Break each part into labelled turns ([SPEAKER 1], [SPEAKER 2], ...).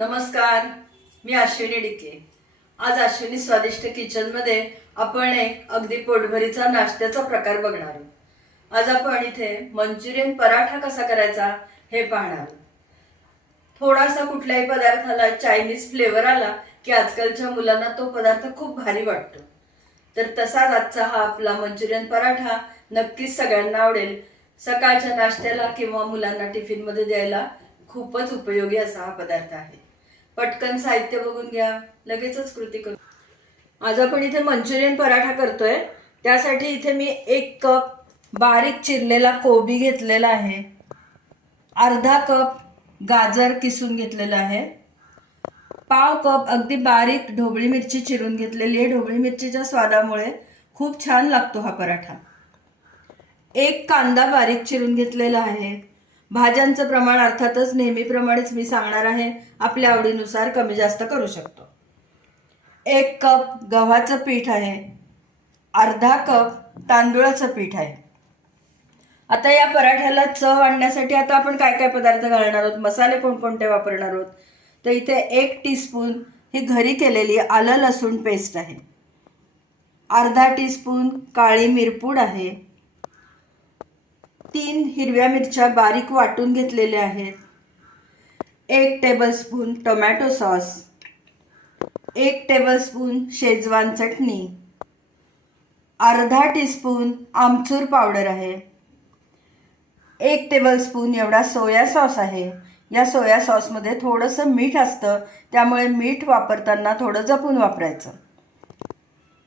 [SPEAKER 1] नमस्कार मी अश्विनी डिके. आज अश्विनी स्वादिष्ट किचनमध्ये आपण एक अगदी पोटभरीचा नाश्त्याचा प्रकार बघणार आहोत. आज आपण इथे मंचुरियन पराठा कसा करायचा हे पाहणार थोडासा कुठल्याही पदार्थाला चायनीज फ्लेवर आला की आजकालच्या मुलांना तो पदार्थ खूप भारी वाटतो. तर तसाच आजचा हा आपला मंचुरियन पराठा नक्कीच सगळ्यांना आवडेल. सकाळच्या नाश्त्याला किंवा मुलांना टिफिनमध्ये द्यायला खूपच उपयोगी असा हा पदार्थ आहे. पटकन साहित्य बघून घ्या लगेचच कृती करू. आज आपण इथे मंचुरियन पराठा करतोय. त्यासाठी इथे मी एक कप बारीक चिरलेला कोबी घेतलेला आहे. अर्धा कप गाजर किसून घेतलेला आहे. पाव कप अगदी बारीक ढोबळी मिरची चिरून घेतलेली आहे. ढोबळी मिरचीच्या स्वादामुळे खूप छान लागतो हा पराठा. एक कांदा बारीक चिरून घेतलेला आहे. भाज्यांचं प्रमाण अर्थातच नेहमीप्रमाणेच मी सांगणार आहे आपल्या आवडीनुसार कमी जास्त करू शकतो. एक कप गव्हाचं पीठ आहे. अर्धा कप तांदूळाचं पीठ आहे. आता या पराठ्याला चव आणण्यासाठी आता आपण काय काय पदार्थ घालणार आहोत? मसाले कोणकोणते वापरणार आहोत? तर इथे एक टीस्पून ही घरी केलेली आलं लसूण पेस्ट आहे. अर्धा टीस्पून काळी मिरपूड आहे. तीन हिरव्या मिरच्या बारीक वाटून घेतलेल्या आहेत. एक टेबलस्पून टोमॅटो सॉस एक टेबलस्पून शेजवान चटणी. अर्धा टीस्पून आमचूर पावडर आहे. एक टेबलस्पून एवढा सोया सॉस आहे. या सोया सॉसमध्ये थोडंसं मीठ असतं. त्यामुळे मीठ वापरताना थोडं जपून वापरायचं.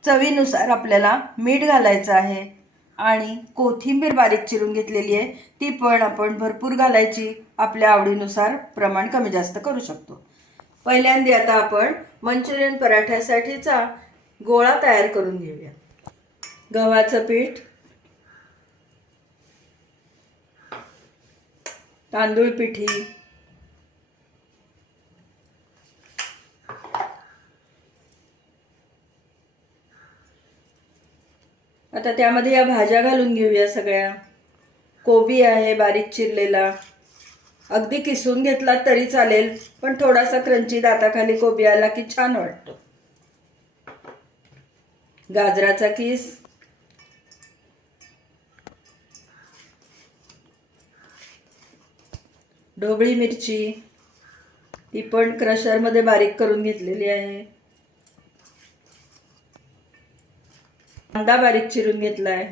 [SPEAKER 1] चवीनुसार आपल्याला मीठ घालायचं आहे. आणि कोथिंबीर बारीक चिरून घेतलेली आहे. ती पण आपण भरपूर घालायची. आपल्या आवडीनुसार प्रमाण कमी जास्त करू शकतो. पहिल्यांदा आता आपण मंचुरियन पराठ्यासाठीचा गोळा तयार करून घेऊया. गव्हाचं पीठ तांदूळ पिठी आता त्यामध्ये या भाज्या घालून घेऊया सगळ्या. कोबी आहे बारीक चिरलेला. अगदी किसून घेतला तरी चालेल पण थोडासा क्रंची दाताखाली कोबी आला की छान वाटतो. गाजराचा किस. ढोबळी मिरची. ती पण क्रशरमध्ये बारीक करून घेतलेली आहे. कांदा बारीक चिरून घेतलाय.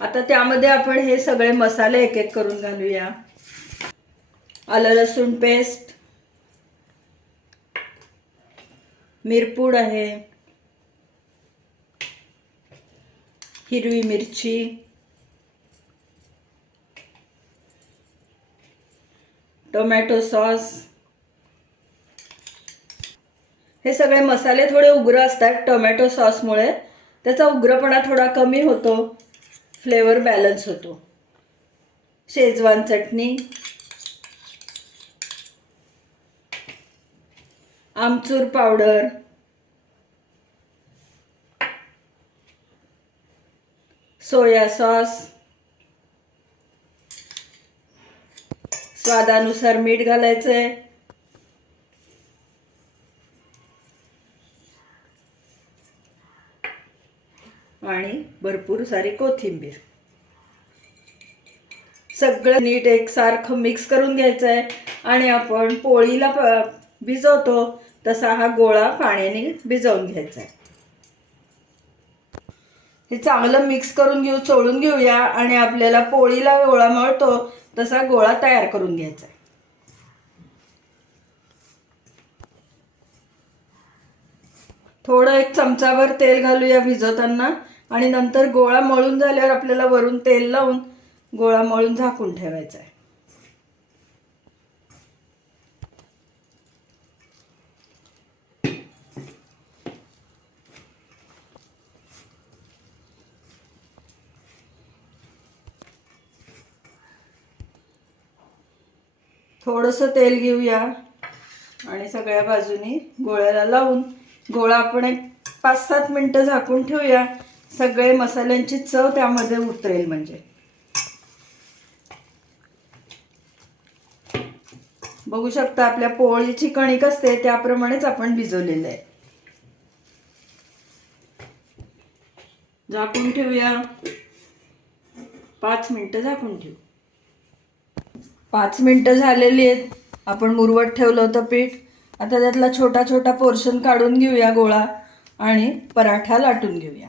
[SPEAKER 1] आता त्यामध्ये आपण हे सगळे मसाले एक एक करून घालूया. आलं लसूण पेस्ट. मिरपूड आहे. हिरवी मिरची. Tomato sauce. हे सगळे मसाले थोडे उग्र असतात टोमॅटो सॉसमुळे. त्याचा उग्रपणा थोडा कमी होतो. फ्लेवर बॅलन्स होतो. शेजवान चटणी. आमचूर पावडर. Soya sauce. स्वादानुसार मीठ घालायचं आहे आणि भरपूर सारी कोथिंबीर. सगळं नीट एकसारखं मिक्स करून घ्यायचं आहे आणि आपण पोळीला भिजवतो तसा हा गोळा पाण्याने भिजवून घ्यायचा आहे हे चांगलं मिक्स करून घेऊ चोळून घेऊया आणि आपल्याला पोळीला गोळा मळतो तसा गोळा तयार करून घ्यायचा आहे थोडं एक चमचाभर तेल घालूया भिजवताना. आणि नंतर गोळा मळून झाल्यावर आपल्याला वरून तेल लावून गोळा मळून झाकून ठेवायचा आहे थोडंसं तेल घेऊया आणि सगळ्या बाजूनी गोळ्याला लावून गोळा आपण एक पाच सात मिनटं झाकून ठेवूया. सगळे मसाल्यांची चव त्यामध्ये उतरेल म्हणजे. बघू शकता आपल्या पोळीची कणिक असते त्याप्रमाणेच आपण भिजवलेलं आहे. झाकून ठेवूया. पाच मिनटं झाकून ठेवू. पाच मिनटं झालेली आहेत. आपण मुरवत ठेवलं होतं पीठ. आता त्यातला छोटा छोटा पोर्शन काढून घेऊया गोळा आणि पराठा लाटून घेऊया.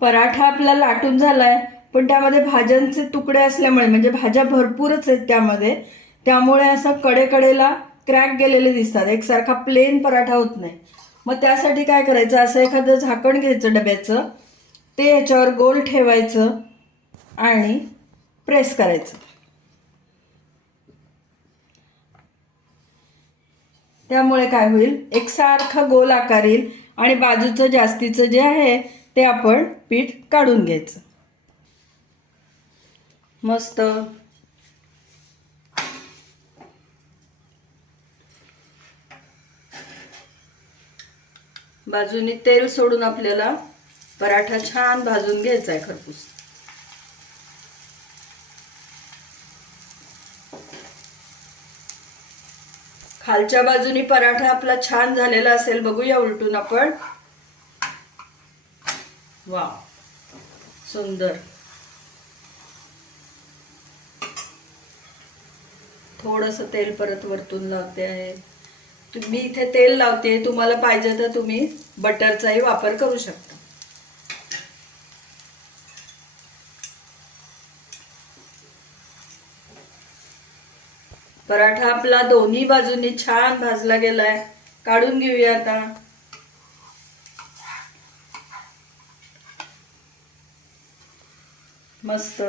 [SPEAKER 1] पराठा आपला लाटून झालाय पण त्यामध्ये भाज्यांचे तुकडे असल्यामुळे म्हणजे भाज्या भरपूरच आहेत त्यामध्ये त्यामुळे असं कडेकडेला क्रॅक गेलेले दिसतात. एकसारखा प्लेन पराठा होत नाही. मग त्यासाठी काय करायचं? असं एखादं झाकण घ्यायचं डब्याचं ते याच्यावर गोल ठेवायचं आणि प्रेस करायचं. त्यामुळे काय होईल? एकसारखं गोल आकार येईल आणि बाजूचं जास्तीचं जे आहे ते आपण पीठ काढून घ्यायचं. मस्त. बाजूनी तेल सोडून आपल्याला पराठा छान भाजून घ्यायचा आहे खरपूस. खालच्या बाजूनी पराठा आपला छान झालेला असेल बघूया उलटून आपण. वा. सुंदर. थोडस तेल परत वरतून लावते आहे. तुम्ही इथे तेल लावते तुम्हाला पाहिजे तर तुम्ही बटरचाही वापर करू शकता. पराठा आपला दोन्ही बाजूंनी छान भाजला गेलाय. काढून घेऊया आता. मस्त.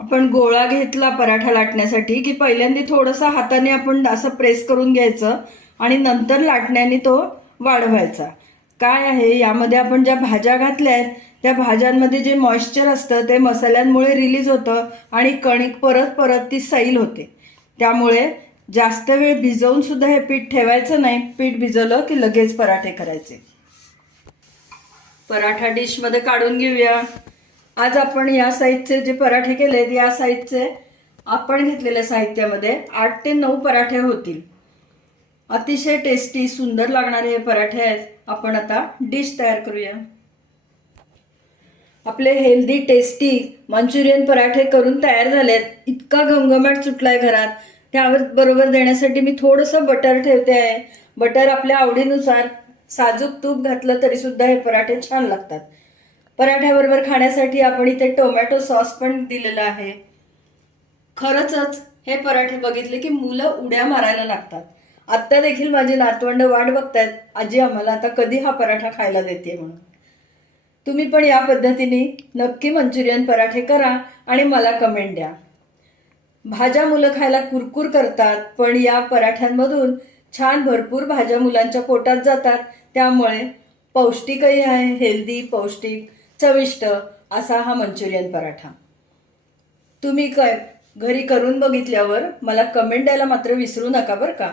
[SPEAKER 1] आपण गोळा घेतला पराठा लाटण्यासाठी की पहिल्यांदा थोडंसं हाताने आपण असं प्रेस करून घ्यायचं आणि नंतर लाटण्याने तो वाढवायचा. काय आहे? यामध्ये आपण ज्या भाज्या घातल्या आहेत त्या भाज्यांमध्ये जे मॉइश्चर असतं ते मसाल्यांमुळे रिलीज होतं आणि कणिक परत परत ती सैल होते. त्यामुळे जास्त वेळ भिजवून सुद्धा हे पीठ ठेवायचं नाही. पीठ भिजवलं की लगेच पराठे करायचे. पराठा डिशमध्ये काढून घेऊया. आज आपण या साईजचे जे पराठे केलेत या साईजचे आपण घेतलेल्या साहित्यामध्ये आठ ते नऊ पराठे होतील. अतिशय टेस्टी सुंदर लागणारे हे पराठे आहेत. आपण आता डिश तयार करूया. आपले हेल्दी टेस्टी मंचुरियन पराठे करून तयार झालेत. इतका घमघमाट सुटलाय घरात. त्यावर बरोबर देण्यासाठी मी थोडंसं बटर ठेवते आहे. बटर आपल्या आवडीनुसार साजूक तूप घातलं तरी सुद्धा हे पराठे छान लागतात. पराठ्याबरोबर खाण्यासाठी आपण इथे टोमॅटो सॉस पण दिलेला आहे. खरंच हे पराठे बघितले की मुलं उड्या मारायला लागतात. आत्ता देखील माझी नातवंड वाट बघतायत. आजी आम्हाला आता कधी हा पराठा खायला देते म्हणून. तुम्ही पण या पद्धतीने नक्की मंचुरियन पराठे करा आणि मला कमेंट द्या. भाज्या मुलं खायला कुरकुर करतात पण या पराठ्यांमधून छान भरपूर भाज्या मुलांच्या पोटात जातात. त्यामुळे पौष्टिकही आहे हेल्दी पौष्टिक. चविष्ट असा हा मंचुरियन पराठा. तुम्ही काय घरी करून बघितल्यावर मला कमेंट द्यायला मात्र विसरू नका बरं का?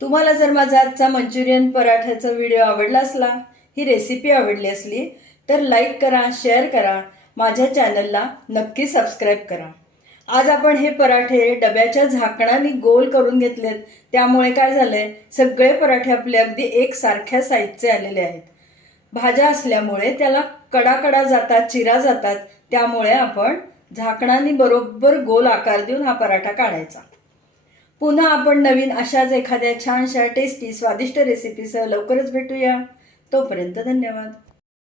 [SPEAKER 1] तुम्हाला जर माझा आजचा मंचुरियन पराठ्याचा व्हिडिओ आवडला असला ही रेसिपी आवडली असली तर लाईक करा शेअर करा माझ्या चॅनलला नक्की सबस्क्राईब करा. आज आपण हे पराठे डब्याच्या झाकणाने गोल करून घेतलेत. त्यामुळे काय झालंय सगळे पराठे आपले अगदी एकसारख्या साईजचे आलेले आहेत. भाज्या असल्यामुळे त्याला कडाकडा जातात चिरा जातात त्यामुळे आपण झाकणाने बरोबर गोल आकार देऊन हा पराठा काढायचा. पुन्हा आपण नवीन अशाच एखाद्या छानशा टेस्टी स्वादिष्ट रेसिपीसह लवकरच भेटूया. तोपर्यंत धन्यवाद.